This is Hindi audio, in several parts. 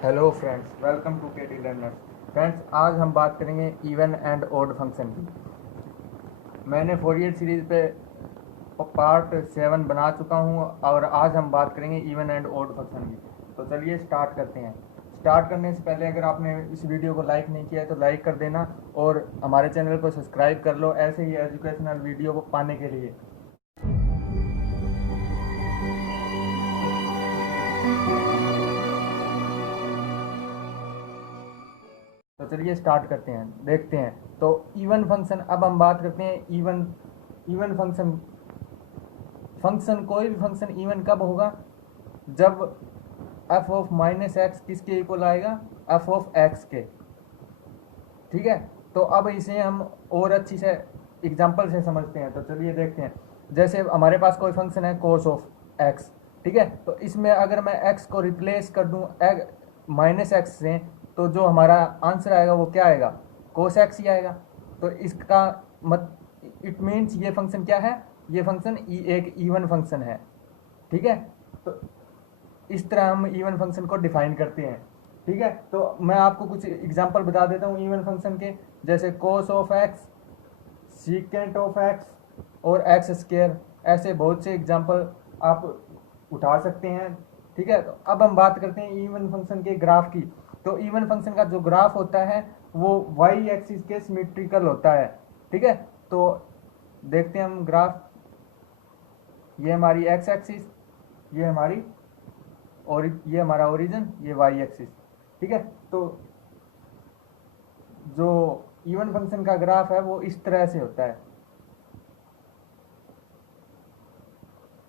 हेलो फ्रेंड्स, वेलकम टू के डी लर्नर्स। फ्रेंड्स, आज हम बात करेंगे इवन एंड ओड फंक्शन की। मैंने फोरियर सीरीज पे पार्ट 7 बना चुका हूँ और आज हम बात करेंगे इवन एंड ओड फंक्शन की। तो चलिए स्टार्ट करते हैं। स्टार्ट करने से पहले अगर आपने इस वीडियो को लाइक नहीं किया है तो लाइक कर देना और हमारे चैनल को सब्सक्राइब कर लो ऐसे ही एजुकेशनल वीडियो को पाने के लिए। तो चलिए स्टार्ट करते हैं, देखते हैं। तो इवन फंक्शन, अब हम बात करते हैं इवन इवन फंक्शन। कोई भी फंक्शन इवन कब होगा? जब एफ ऑफ माइनस एक्स किसके इक्वल आएगा? एफ ऑफ एक्स के। ठीक है, तो अब इसे हम और अच्छी से एग्जांपल से समझते हैं। तो चलिए देखते हैं। जैसे हमारे पास कोई फंक्शन है कोस ऑफ एक्स, ठीक है। तो इसमें अगर मैं एक्स को रिप्लेस कर दूं माइनस एक्स से, तो जो हमारा आंसर आएगा वो क्या आएगा? कोस एक्स ही आएगा। तो इसका मत इट मीन्स ये फंक्शन क्या है? ये फंक्शन एक इवन फंक्शन है। ठीक है, तो इस तरह हम इवन फंक्शन को डिफाइन करते हैं। ठीक है, तो मैं आपको कुछ एग्जांपल बता देता हूँ इवन फंक्शन के। जैसे cos of x, secant of x और एक्स स्क्वायर, ऐसे बहुत से एग्जांपल आप उठा सकते हैं। ठीक है, तो अब हम बात करते हैं इवन फंक्शन के ग्राफ की। तो इवन फंक्शन का जो ग्राफ होता है वो वाई एक्सिस के सिमेट्रिकल होता है। ठीक है, तो देखते हैं हम ग्राफ। ये हमारी एक्स एक्सिस, ये हमारी और ये हमारा ओरिजिन, ये वाई एक्सिस। ठीक है, तो जो इवन फंक्शन का ग्राफ है वो इस तरह से होता है।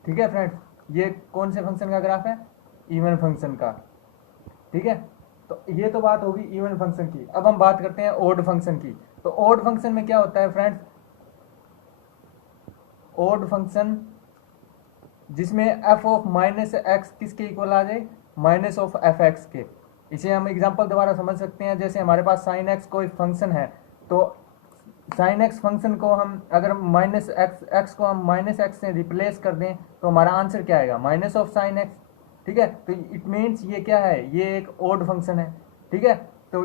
ठीक है फ्रेंड्स, ये कौन से फंक्शन का ग्राफ है? इवन फंक्शन का। ठीक है, तो ये तो बात होगी इवन फंक्शन की। अब हम बात करते हैं ओड फंक्शन की। तो ओड फंक्शन में क्या होता है फ्रेंड्स? ओड फंक्शन जिसमें एफ ऑफ माइनस एक्स किसके इक्वल आ जाए? माइनस ऑफ एफ एक्स के। इसे हम एग्जांपल द्वारा समझ सकते हैं। जैसे हमारे पास साइन एक्स कोई फंक्शन है, तो साइन एक्स फंक्शन को हम अगर माइनस एक्स को हम माइनस एक्स से रिप्लेस कर दें तो हमारा आंसर क्या आएगा? Minus of sine x. ठीक है, तो इट मीन्स ये क्या है? ये एक ओड फंक्शन है। ठीक है, तो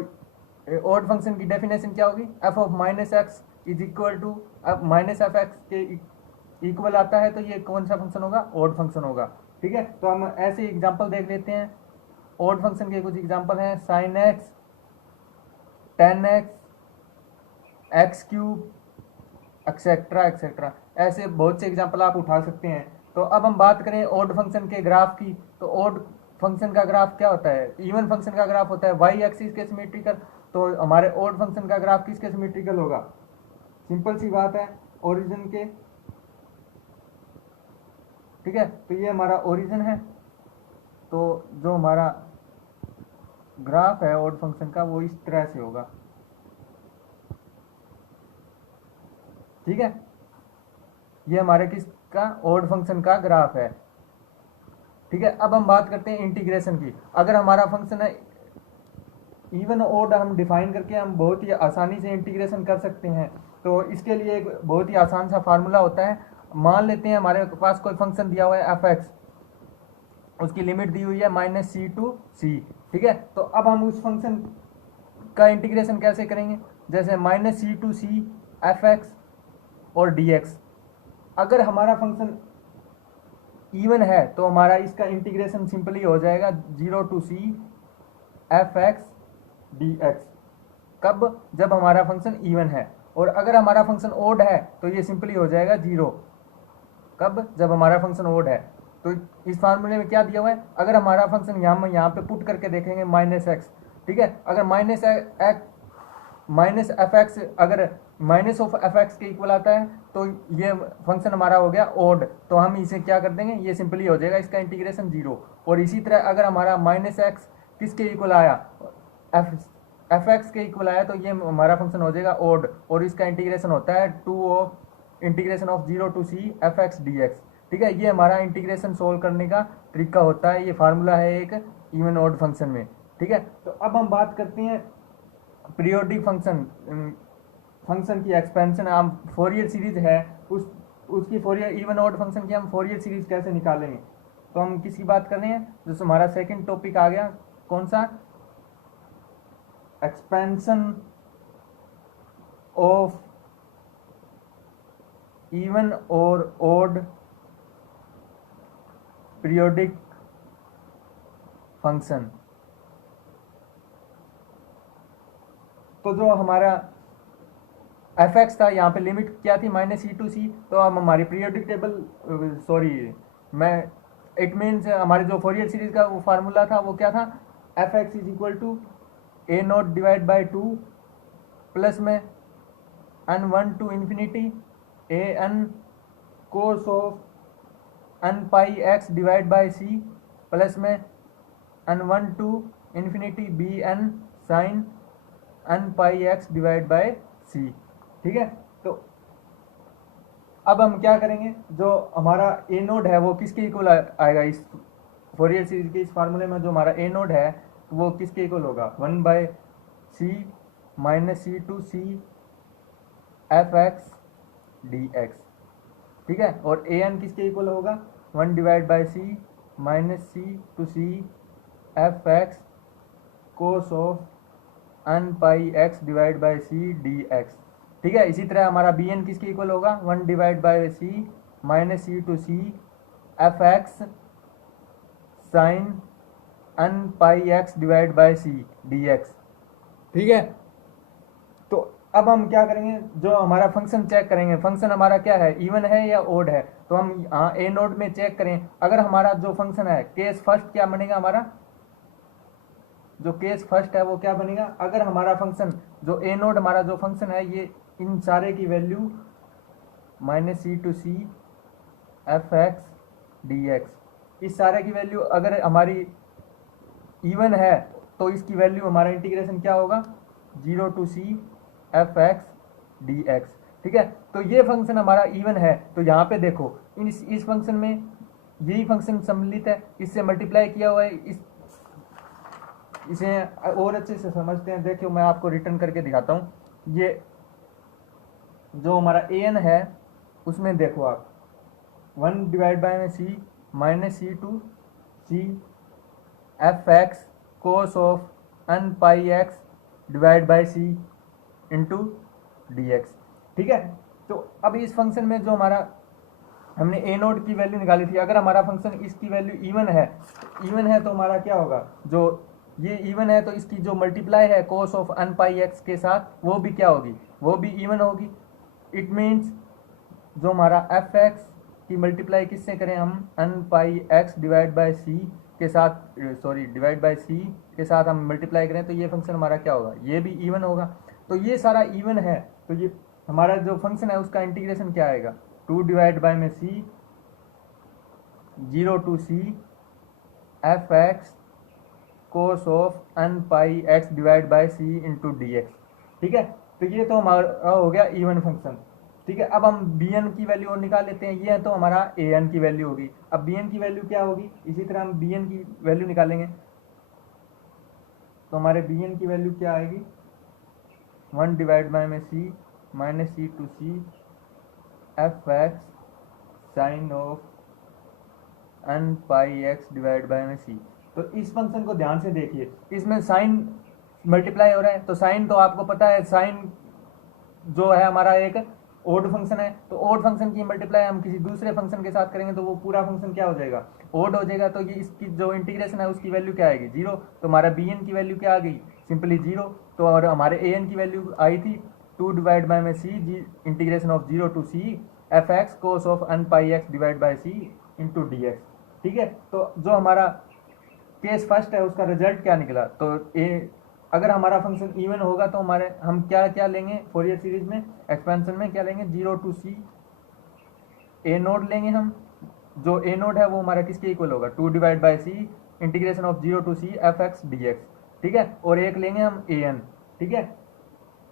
ओड फंक्शन की डेफिनेशन क्या होगी? F of minus x is equal to minus f x के इक्वल आता है, तो ये कौन सा फंक्शन होगा? ओड फंक्शन होगा। ठीक है, तो हम ऐसे एग्जांपल देख लेते हैं। ओड फंक्शन के कुछ एग्जांपल हैं sine x, ten x, x cube, etcetera etcetera. ऐसे बहुत से एग्जांपल आप उठा सकते हैं। तो अब हम बात करें ओड फंक्शन के ग्राफ की। तो ओड फंक्शन का ग्राफ क्या होता है? इवन फंक्शन का ग्राफ होता है वाई एक्सिस के सिमेट्रिकल। तो हमारे ओड फंक्शन का ग्राफ किसके सिमेट्रिकल होगा? सिंपल सी बात है, ओरिजिन के। ठीक है, तो ये हमारा ओरिजिन है। तो जो हमारा ग्राफ है ओड फंक्शन का वो इस तरह से होगा। ठीक है, ये हमारे किसका? ओड फंक्शन का ग्राफ है। ठीक है, अब हम बात करते हैं इंटीग्रेशन की। अगर हमारा फंक्शन है इवन ओड, हम डिफाइन करके हम बहुत ही आसानी से इंटीग्रेशन कर सकते हैं। तो इसके लिए एक बहुत ही आसान सा फार्मूला होता है। मान लेते हैं हमारे पास कोई फंक्शन दिया हुआ है एफ एक्स, उसकी लिमिट दी हुई है माइनस सी टू सी। ठीक है, तो अब हम उस फंक्शन का इंटीग्रेशन कैसे करेंगे? जैसे minus C to C F x और डी एक्स। अगर हमारा फंक्शन इवन है तो हमारा इसका इंटीग्रेशन सिंपली हो जाएगा 0 to C F x d x. कब? जब हमारा फंक्शन इवन है। और अगर हमारा फंक्शन ओड है तो ये सिंपली हो जाएगा 0। कब? जब हमारा फंक्शन ओड है। तो इस फार्मूले में क्या दिया हुआ है? अगर हमारा फंक्शन यहाँ पे पुट करके देखेंगे माइनस एक्स। ठीक है, अगर माइनस एफ एक्स अगर माइनस ऑफ एफ एक्स के इक्वल आता है तो ये फंक्शन हमारा हो गया ओड। तो हम इसे क्या कर देंगे? ये सिंपली हो जाएगा इसका इंटीग्रेशन 0। और इसी तरह अगर हमारा माइनस एक्स किसके इक्वल आया? एफ एक्स के इक्वल आया, तो ये हमारा फंक्शन हो जाएगा ओड। और इसका इंटीग्रेशन होता है 2 of integration of 0 to C F x d x. ठीक है, ये हमारा इंटीग्रेशन सोल्व करने का तरीका होता है। ये फार्मूला है एक इवन ओड फंक्शन में। ठीक है, तो अब हम बात करते हैं पीरियोडिक फंक्शन की एक्सपेंशन। हम फोरियर सीरीज है उसकी फोरियर इवन ओड फंक्शन की हम फोरियर सीरीज कैसे निकालेंगे? तो हम किसकी बात कर रहे हैं? जो हमारा सेकंड टॉपिक आ गया, कौन सा? एक्सपेंशन ऑफ इवन और ओड पीरियोडिक फंक्शन। तो जो हमारा एफ एक्स था, यहाँ पे लिमिट क्या थी, -c to c, तो हम हमारी पीरियोडिक टेबल, सॉरी मैं इट मीन्स हमारे जो फोरियर सीरीज का वो फार्मूला था वो क्या था, F X is equal to A naught divide by 2 plus में n1 to infinity A N cos of n pi x divide by C plus में n1 to infinity B N sine n pi x divide by C. ठीक है, तो अब हम क्या करेंगे, जो हमारा ए नोड है वो किसके इक्वल आएगा, इस फोरियर सीरीज के इस फार्मूले में जो हमारा ए नोड है वो किसके इक्वल होगा, 1/c -c to c F x d x. ठीक है, और ए एन किसके इक्वल होगा, 1/c -c to c F x cos of n pi x divide by c d x. ठीक है, इसी तरह हमारा बी एन किसके इक्वल होगा, 1/c -c to c F x sine n pi x divide by c d x. ठीक है, तो अब हम क्या करेंगे, जो हमारा फंक्शन चेक करेंगे, फंक्शन हमारा क्या है, इवन है या ओड है, तो हम यहाँ ए नोड में चेक करें। अगर हमारा जो फंक्शन है केस फर्स्ट क्या बनेगा, हमारा जो केस फर्स्ट है वो क्या बनेगा, अगर हमारा फंक्शन जो ए नोड हमारा जो फंक्शन है ये इन सारे की value -c to c F x d x, इस सारे की वैल्यू अगर हमारी इवन है तो इसकी वैल्यू हमारा इंटीग्रेशन क्या होगा, 0 to c F x d x. ठीक है, तो ये फंक्शन हमारा इवन है, तो यहाँ पे देखो इस फंक्शन में यही फंक्शन सम्मिलित है, इससे मल्टीप्लाई किया हुआ है, इसे और अच्छे से समझते हैं। देखिए मैं आपको रिटर्न करके दिखाता हूँ, ये जो हमारा ए एन है उसमें देखो आप 1/c -c to c F x cos of n pi x divide by c into d x. ठीक है, तो अब इस फंक्शन में जो हमारा हमने ए नोड की वैल्यू निकाली थी, अगर हमारा फंक्शन इसकी वैल्यू इवन है तो हमारा क्या होगा, जो ये इवन है तो इसकी जो मल्टीप्लाई है कोस ऑफ n पाई एक्स के साथ वो भी क्या होगी, वो भी इवन होगी। इट मीन्स जो हमारा एफ एक्स की मल्टीप्लाई किससे करें हम, n pi x divide by C के साथ, सॉरी डिवाइड बाई सी के साथ हम मल्टीप्लाई करें तो ये फंक्शन हमारा क्या होगा, ये भी इवन होगा। तो ये सारा इवन है, तो ये हमारा जो फंक्शन है उसका इंटीग्रेशन क्या आएगा, 2/c 0 to c F x cos of n pi x divide by c into d x. ठीक है, तो ये तो हमारा हो गया इवन फंक्शन। ठीक है, अब हम बी एन की वैल्यू और निकाल लेते हैं, ये तो हमारा ए एन की वैल्यू होगी। अब बी एन की वैल्यू क्या होगी, इसी तरह हम बी एन की वैल्यू निकालेंगे, तो हमारे बी एन की वैल्यू क्या आएगी, 1/c -c to c F x sine of n pi x divide by C. तो इस फंक्शन को ध्यान से देखिए, इसमें साइन मल्टीप्लाई हो रहा है, तो साइन तो आपको पता है, साइन जो है हमारा एक ओड फंक्शन है, तो ओड फंक्शन की मल्टीप्लाई हम किसी दूसरे फंक्शन के साथ करेंगे तो वो पूरा फंक्शन क्या हो जाएगा, ओड हो जाएगा। तो ये इसकी जो इंटीग्रेशन है उसकी वैल्यू क्या आएगी, 0। तो हमारा बी एन की वैल्यू क्या आ गई, सिंपली 0। तो और हमारे ए एन की वैल्यू आई थी 2/c integration of 0 to c F x cos of n pi x divide by c into d x. ठीक है, तो जो हमारा केस फर्स्ट है उसका रिजल्ट क्या निकला, तो अगर हमारा फंक्शन इवन होगा तो हम क्या क्या लेंगे फोरियर सीरीज में, एक्सपेंशन में क्या लेंगे, 0 to c ए नोड लेंगे हम, जो ए नोड है वो हमारा किसके इक्वल होगा, 2/c integration of 0 to c F x d x. ठीक है, और एक लेंगे हम ए एन। ठीक है,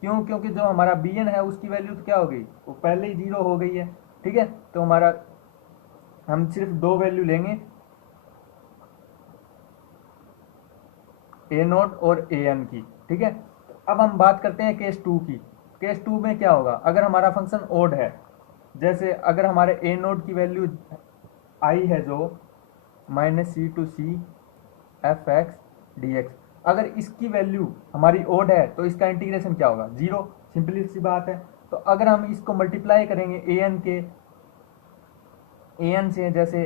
क्यों, क्योंकि जो हमारा बी एन है उसकी वैल्यू तो क्या हो गई, वो पहले ही 0 हो गई है। ठीक है, तो हमारा हम सिर्फ 2 वैल्यू लेंगे, ए नोट और ए एन की। ठीक है, अब हम बात करते हैं केस 2 की। केस 2 में क्या होगा, अगर हमारा फंक्शन ओड है, जैसे अगर हमारे ए नोट की वैल्यू आई है जो -c to c F x d x, अगर इसकी वैल्यू हमारी ओड है तो इसका इंटीग्रेशन क्या होगा, 0, सिंपली सी बात है। तो अगर हम इसको मल्टीप्लाई करेंगे ए एन से, जैसे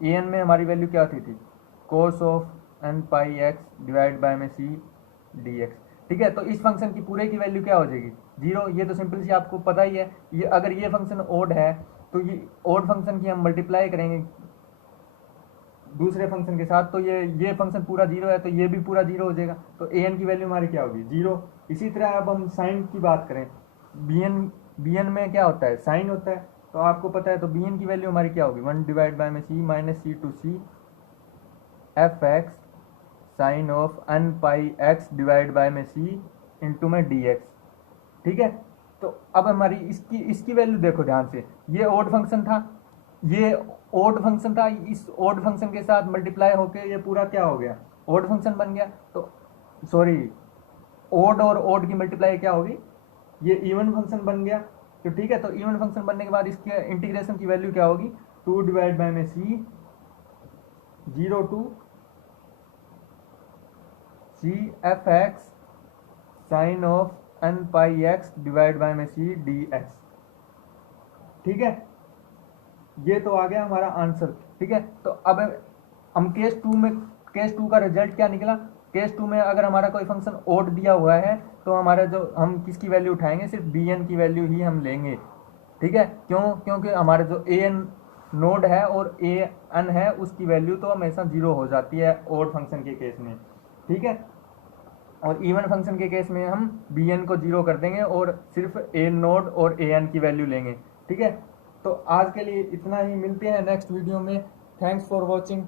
ए एन में हमारी वैल्यू क्या होती थी, cos of N pi x divide by में सी डी एक्स, ठीक है। तो इस फंक्शन की पूरे की वैल्यू क्या हो जाएगी, 0। ये तो सिंपल सी आपको पता ही है। ये अगर ये फंक्शन ओड है तो ये ओड फंक्शन की हम मल्टीप्लाई करेंगे दूसरे फंक्शन के साथ, तो ये फंक्शन पूरा 0 है तो ये भी पूरा 0 हो जाएगा। तो ए एन की वैल्यू हमारी क्या होगी, 0। इसी तरह अब हम साइन की बात करें, बी एन में क्या होता है, साइन होता है, तो आपको पता है। तो बी एन की वैल्यू हमारी क्या होगी, 1 डिवाइड बाय में C minus C to C F x sine of N pi x divide by में सी इंटू में डी एक्स, ठीक है। तो अब हमारी इसकी वैल्यू देखो ध्यान से, ये ओड फंक्शन था, ये ओड फंक्शन था, इस ओड फंक्शन के साथ मल्टीप्लाई होके ये पूरा क्या हो गया, ओड फंक्शन बन गया। तो सॉरी, ओड और ओड की मल्टीप्लाई क्या होगी, ये इवन फंक्शन बन गया। तो ठीक है, तो इवन फंक्शन बनने के बाद इसके इंटीग्रेशन की वैल्यू क्या होगी, 2 डिवाइड बाय में c 0 to C F x sine of N pi x divide by में सी डी एक्स, ठीक है। ये तो आ गया हमारा आंसर, ठीक है। तो अब हम केस 2 का रिजल्ट क्या निकला, केस 2 में अगर हमारा कोई फंक्शन ओड दिया हुआ है तो हमारा जो हम किसकी वैल्यू उठाएंगे, सिर्फ बी एन की वैल्यू ही हम लेंगे, ठीक है। क्योंकि हमारे जो ए एन नोड है और ए एन है उसकी वैल्यू तो हमेशा 0 हो जाती है ओड फंक्शन के केस में, ठीक है। और इवन फंक्शन के केस में हम बी एन को 0 कर देंगे और सिर्फ ए नोड और ए एन की वैल्यू लेंगे, ठीक है। तो आज के लिए इतना ही, मिलते हैं नेक्स्ट वीडियो में। Thanks for watching.